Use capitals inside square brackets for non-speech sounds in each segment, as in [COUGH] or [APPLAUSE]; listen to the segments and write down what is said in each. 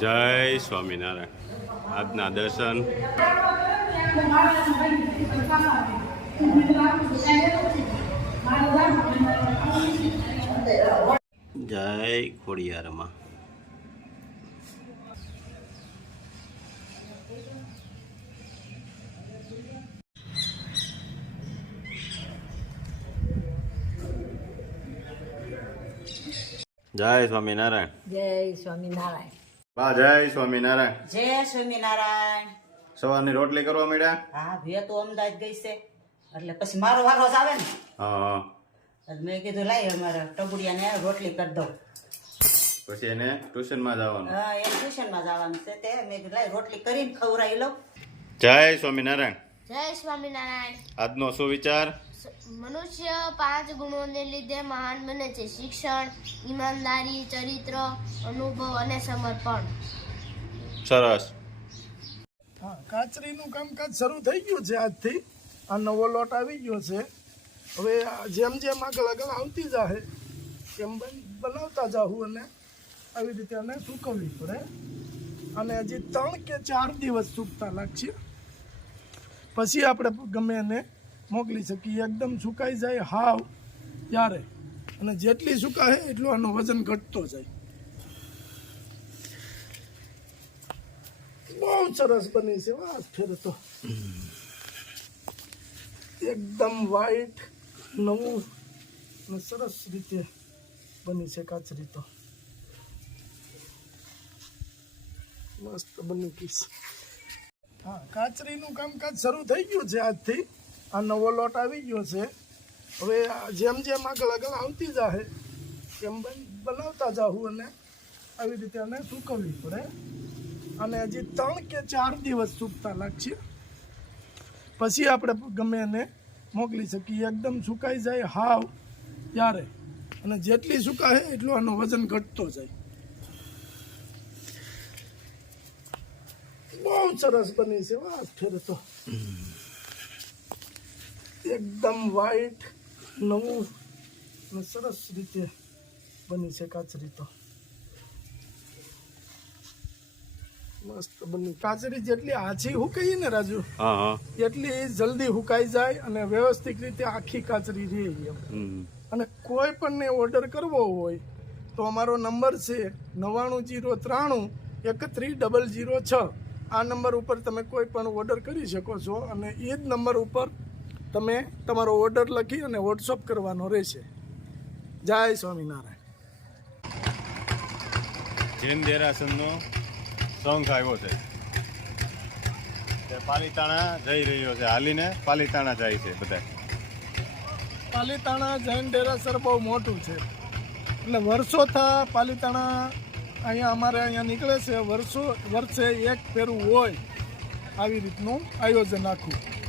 જય સ્વામિનારાયણ. આજના દર્શન. જય ખોડિયારમાં. જય સ્વામિનારાયણ. જય સ્વામિનારાયણ. બા જય સ્વામિનારાયણ. જય સ્વામિનારાયણ. સવારની રોટલી કરવા મળ્યા હા ભે તો અમદાવાદ ગઈ છે. એટલે પછી મારો વારો જ આવે ને. હા મેં કીધું લાઈ અમારે ટબુડિયાને રોટલી કરી દઉં. પછી એને ટ્યુશનમાં જવાનું? હા એ ટ્યુશનમાં જવાનું છે તે. મેં કીધું લાઈ રોટલી કરીને ખવડાવી લઉં. જય સ્વામિનારાયણ. જય સ્વામિનારાયણ. આજનો સુવિચાર મનુષ્ય પાંચ ગુણોને લીધે મહાન બને છે. શિક્ષણ ઈમાનદારી ચરિત્ર અનુભવ અને સમર્પણ. સરસ. હા કાચરીનું કામકાજ શરૂ થઈ ગયું છે આજથી. આ નવો લોટ આવી ગયો છે. હવે જેમ જેમ આગળ આગળ આવતી જાહે એમ બન- બનાવતા જાહું અને આવી રીતે આને સૂકવવી પડે. અને હજી ત્રણ કે ચાર દિવસ સૂકતા લાગશે. પછી આપણે ગમે એને મોકલી શકીએ. એકદમ સુકાઈ જાય હાવ ત્યારે અને જેટલી સુકાય એટલું આનું વજન ઘટતો જાય. બહુ સરસ બની છે. વાસ ફેર તો. એકદમ વ્હાઈટ નવું અને સરસ રીતે બની છે કાચરી તો. મસ્ત બની ગઈ હા, કાચરીનું કામકાજ શરૂ થઈ ગયું છે આજથી. આ નવો લોટ આવી ગયો છે. હવે જેમ જેમ આગળ આગળ આવતી જાહે, એમ બન- બનાવતા જાઉં અને આવી રીતે આને સૂકવવી પડે. અને હજી ત્રણ કે ચાર દિવસ સૂકતા લાગશે. પછી આપણે ગમે એને મોકલી શકીએ. એકદમ સુકાઈ જાય હાવ ત્યારે. અને જેટલી સુકાય એટલું આનું વજન ઘટતો જાય. બહુ સરસ બની છે. વાસ ફેર તો. એકદમ વ્હાઈટ નવું અને સરસ રીતે બની છે કાચરી તો. મસ્ત બની. કાચરી જેટલી આછી હુકાઈ ને રાજુ એટલી જલ્દી હુકાઈ જાય અને વ્યવસ્થિત રીતે આખી કાચરી રહે અને કોઈ પણને ઓર્ડર કરવો હોય તો અમારો નંબર છે નવ્વાણું જીરો ત્રાણું એકત્રીસ ડબલ જીરો છ. આ નંબર ઉપર તમે કોઈ પણ ઓર્ડર કરી શકો છો અને એ જ નંબર ઉપર તમે તમારો ઓર્ડર લખી અને વોટ્સઅપ કરવાનો રહેશે. જય સ્વામિનારાયણ. જૈન દેરાસનનો સંઘ આવ્યો છે. તે પાલીતાણા જઈ રહ્યો છે. હાલીને પાલીતાણા જાય છે બધા. પાલીતાણા જૈન ડેરાસર બહુ મોટું છે. એટલે વર્ષોથી પાલીતાણા અહીંયા અમારે અહીંયા નીકળે છે. વર્ષો વર્ષે એક ફેરું હોય. આવી રીતનું આયોજન આખું.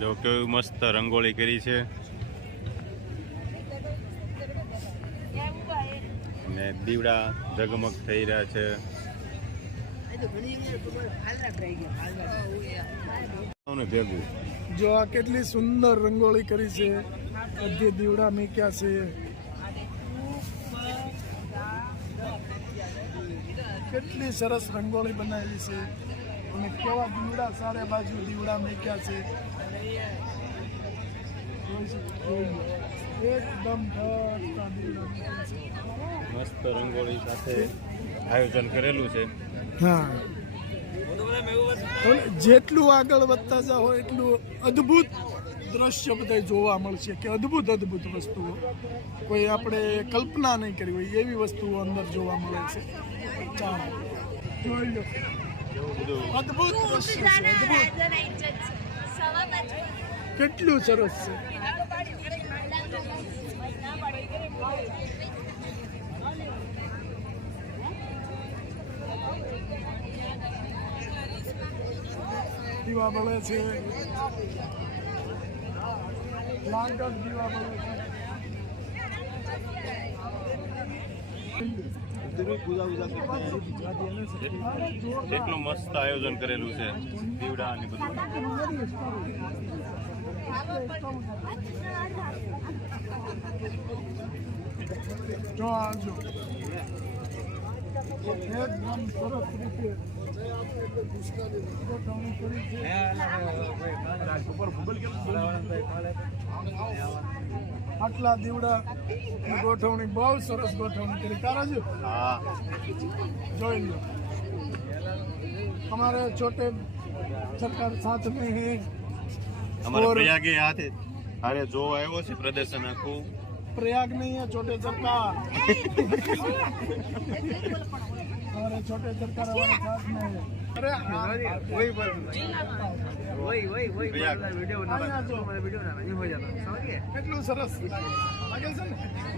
જો કેવી મસ્ત રંગોળી કરી છે. અને દીવડા ઝગમગ થઈ રહ્યા છે. ભેગું. જો આ કેટલી સુંદર રંગોળી કરી છે. બધી દીવડા મૂક્યા છે. કેટલી સરસ રંગોળી બનાવી છે. અને કેવા દીવડા સારે બાજુ દીવડા મૂક્યા છે. મસ્ત રંગોળી સાથે આયોજન કરેલું છે. હા. જેટલું આગળ વધતા જાઓ એટલું અદ્ભુત દ્રશ્ય બધા જોવા મળશે કે અદ્ભુત અદ્ભુત વસ્તુઓ. કોઈ આપણે કલ્પના નહીં કરી હોય એવી વસ્તુઓ અંદર જોવા મળે છે. ચાલો. જોઈ લો. અદ્ભુત દ્રશ્ય છે અદ્ભુત. કેટલું સરસ છે. દીવા મળે છે. લાંગર દીવા મળે છે. એટલું મસ્ત આયોજન કરેલું છે, દીવડા અને બધું. જો આવજો એકદમ સરસ રીતે ગોઠવણી કરી છે. આટલા દીવડા ગોઠવણી બહુ સરસ ગોઠવણી કરી તારાજુ હા જોઈ લો हमारे छोटे सरकार साथ में है અમારે और- પ્રયાગે હાથે અરે જો આવ્યો છે પ્રદર્શન આખું प्रयाग नहीं है छोटे सरकार हमारे छोटे सरकार हमारे साथ में है अरे वही પ્રયાગ કેટલું સરસ લાગે છે ને મજા આવે છે ઊંચા જ આવે ને આ તો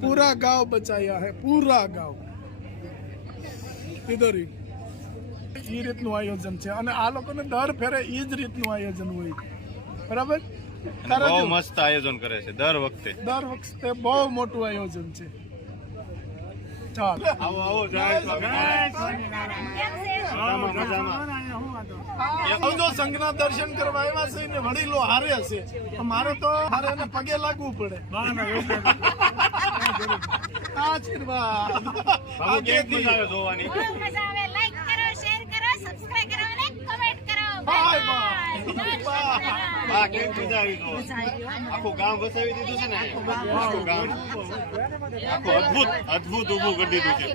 પૂરા ગાંવ બચાયા હે, પૂરા ગાંવ. તિદોરી એ રીતનું આયોજન છે. અને આ લોકોને દર ફેરે એ જ રીતનું આયોજન હોય. બરાબર? બહુ મસ્ત આયોજન કરે છે દર વખતે. દર વખતે બહુ મોટું આયોજન છે. આવો આવો જય સ્વામિનારાયણ. મજામાં આવજો સંઘના દર્શન કરવા આવ્યા છે ને વડીલો હારે હશે તો મારે તો હારે પગે લાગવું પડે. આશીર્વાદ. બાબુ કેમ મજા આવે જોવાની? મજા આવે. લાઈક કરો શેર કરો સબસ્ક્રાઇબ કરો અને કમેન્ટ કરો. બાય બાય બાય બાય હા કેમ મજા આવી ગયો આખું ગામ વસાવી દીધું છે ને આખું ગામ. આખું અદ્ભુત અદ્ભુત ઊભું કરી દીધું છે.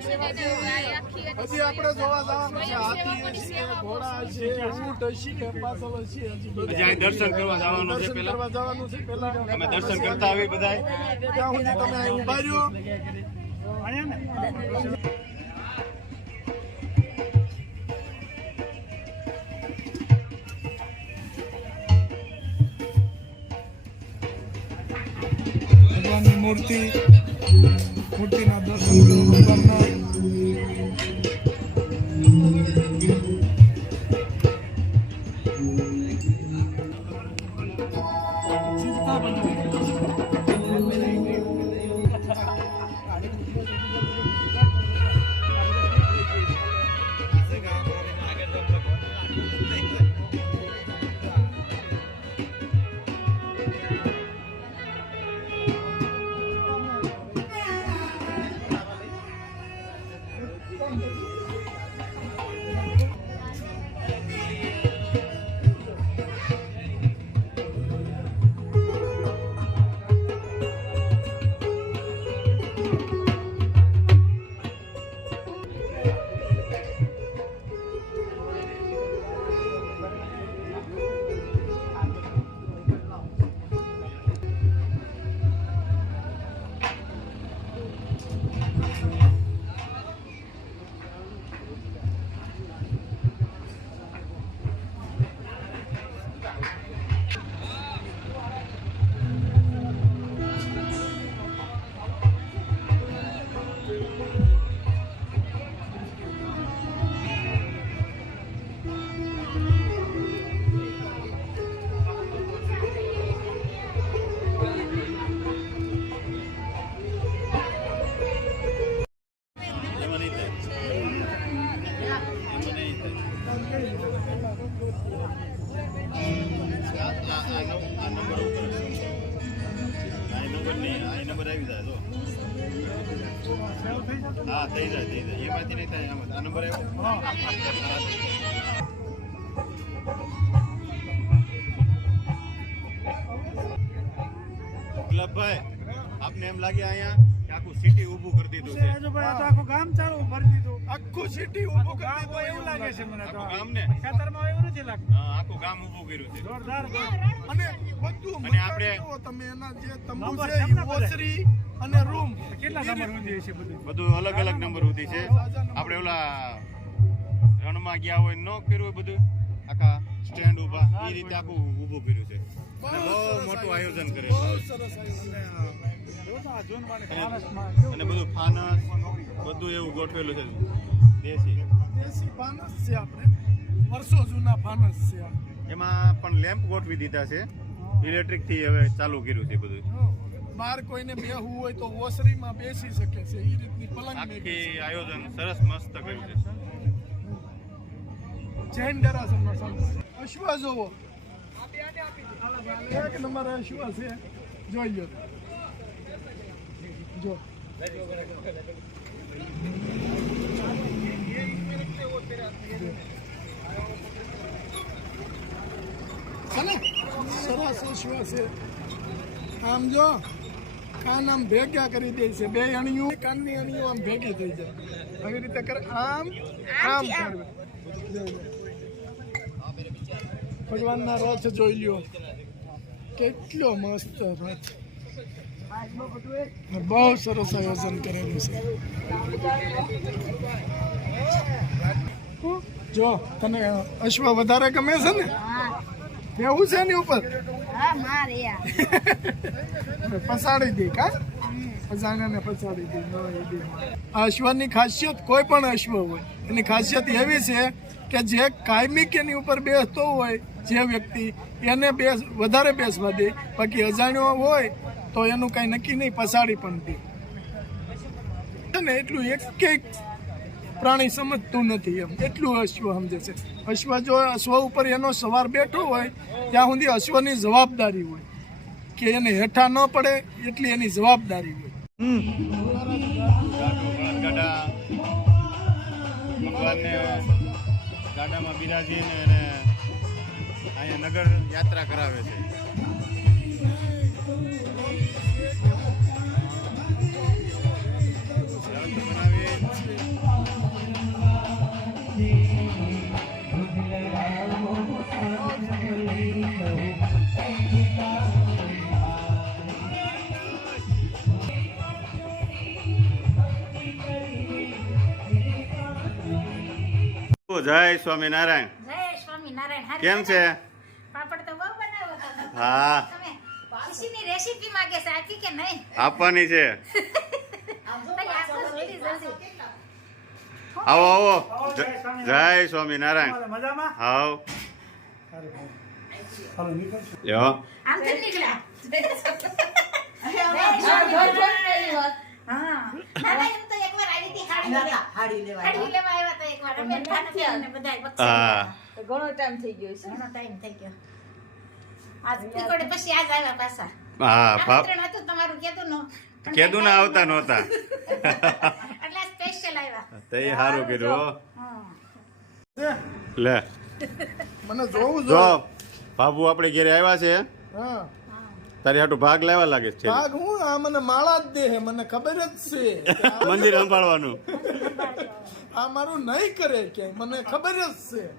હજી આપણે જોવા જવાનું છે હાથી છે ઘોડા છે ઊંટ છે પાછળ છે હજી. અહીં દર્શન કરવા જવાનું છે પેલા કરવા જવાનું છે પેલા તમે દર્શન કરતા આવી બધાય ત્યાં સુધી તમે અહીં ઊભા રહ્યો. ભગવાનની મૂર્તિ મૂર્તિના દર્શન કરો હા થઈ જાય થઈ જાય. એમાંથી નહીં થાય આમાં આ નંબર આવ્યો હા, થઈ જાય. ગુલાબભાઈ આપને એમ લાગે અહીંયા કે આખું સિટી ઊભું કરી દીધું છે? આખું ગામ ચાલુ ભરી દીધું. આખું સિટી ઊભું કરી દીધું એવું લાગે છે મને આખું ગામ ને એવું નથી લાગતું. હા, આખું ગામ ઊભું કર્યું છે. અને બધું અને આપણે- તમે એના જે તંબુ છે ઓસરી અને રૂમ. કેટલા નંબર સુધી છે બધું? બધું અલગ અલગ નંબર સુધી છે. આપણે ઓલા રણમાં ગયા હોય ન કર્યું હોય બધું આખા સ્ટેન્ડ ઊભા. એ રીતે આખું ઊભું કર્યું છે. અને બહુ મોટું આયોજન. બહુ કરેલું સરસ આયોજન. છે અને બધું ફાનસ બધું એવું ગોઠવેલું છે. દેશી. દેશી ફાનસ છે આપણે. વર્ષો જૂના ફાનસ છે એમાં પણ લેમ્પ ગોઠવી દીધા છે. ઇલેક્ટ્રિકથી હવે ચાલુ કર્યું છે બધું. હં. બહાર કોઈને બેહવું હોય તો ઓસરીમાં બેસી શકે છે. એ રીતની પલંગ આયોજન સરસ મસ્ત કર્યું છે. જૈન ડેરાસરનો સંત અશ્વા જોવો. એક નંબર અશ્વા છે. જોઈ લો જો. સરસ અશ્વા છે. આમ જો. કાન આમ ભેગા કરી દે છે. બે અણીઓ કાનની અણીઓ આમ ભેગી થઈ જાય. આવી રીતે કરે. આમ આમ ભગવાનના રથ જોઈ લ્યો. કેટલો મસ્ત રથ. બહુ સરસ આયોજન કરેલું છે. જો તને અશ્વ વધારે ગમે છે ને? એવું છે એની ઉપર? હા મારે યાર [LAUGHS] પસાડી દે કા? અજાણ્યાને પસાડી દે ન આ અશ્વની ખાસિયત કોઈ પણ અશ્વ હોય એની ખાસિયત એવી છે કે જે કાયમિક એની ઉપર બેસતો હોય જે વ્યક્તિ એને બેસ વધારે બેસવા દે બાકી અજાણ્યો હોય તો એનું કાંઈ નક્કી નહીં પસાડી પણ દે. ને એટલું એક એક પ્રાણી સમજતું નથી એમ. એટલું અશ્વ સમજે છે. અશ્વ જો અશ્વ ઉપર એનો સવાર બેઠો હોય ત્યાં સુધી અશ્વની જવાબદારી હોય. કે એને હેઠા ન પડે એટલી એની જવાબદારી હોય. ભગવાનને ગાડામાં બિરાજીને અને અહીંયા નગર યાત્રા કરાવે છે. જય સ્વામિનારાયણ. જય સ્વામિનારાયણ. કેમ છે? પાપડ તો બહુ બનાવ્યો હા. તમે ખુશીની રેસીપી માંગે છે કે નહીં? આપવાની છે. આવો આવો. જય સ્વામિનારાયણ. હાવ લ્યો. આમ તો નીકળ્યા. હા. ના ના એમ તો એકવાર આવી હતી ખાડી લેવા. હાડી લેવા એકવાર ને બધાય બક્ષી હા. ઘણો ટાઈમ થઈ ગયો આજ તીકોડે પછી આજ આવ્યા પાછા. હા બાપ હતું તમારું કીધું નો કેદું ના આવતા નહોતા. [LAUGHS] એટલે સ્પેશિયલ આવ્યા. તે સારું કીધું લે. મને જોવું જો બાબુ આપણે ઘેરે આવ્યા છે. હા. તારી હાટું ભાગ લેવા લાગે છે. ભાગ હું? આ મને માળા જ દે હે મને ખબર જ છે. [LAUGHS] મંદિર સંભાળવાનું. આ મારું નહીં કરે કે મને ખબર જ છે.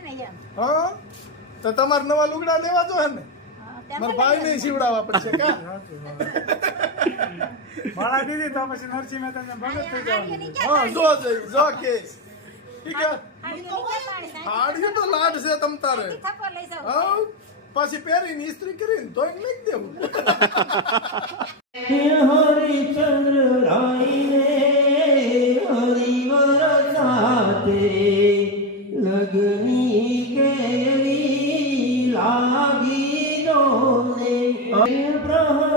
ને તો? તમારે નવા લુગડા લેવા જો ને? મારા ભાઈ નહીં સીવડાવવા પડશે [LAUGHS] કા? મારા દીદી તો પછી નરસિંહ મહેતાને ભગત થઈ જવાનું. જો જઈ જો કે. ઠીક તો લાડ છે તમ તારે. હા પાછી પહેરીને ઇસ્ત્રી કરીને ધોઈને લઈ દેવું હે હરિચંદ્ર રાઈને હરિવર સાથે લગની કેરી લાગી દોને પ્રહર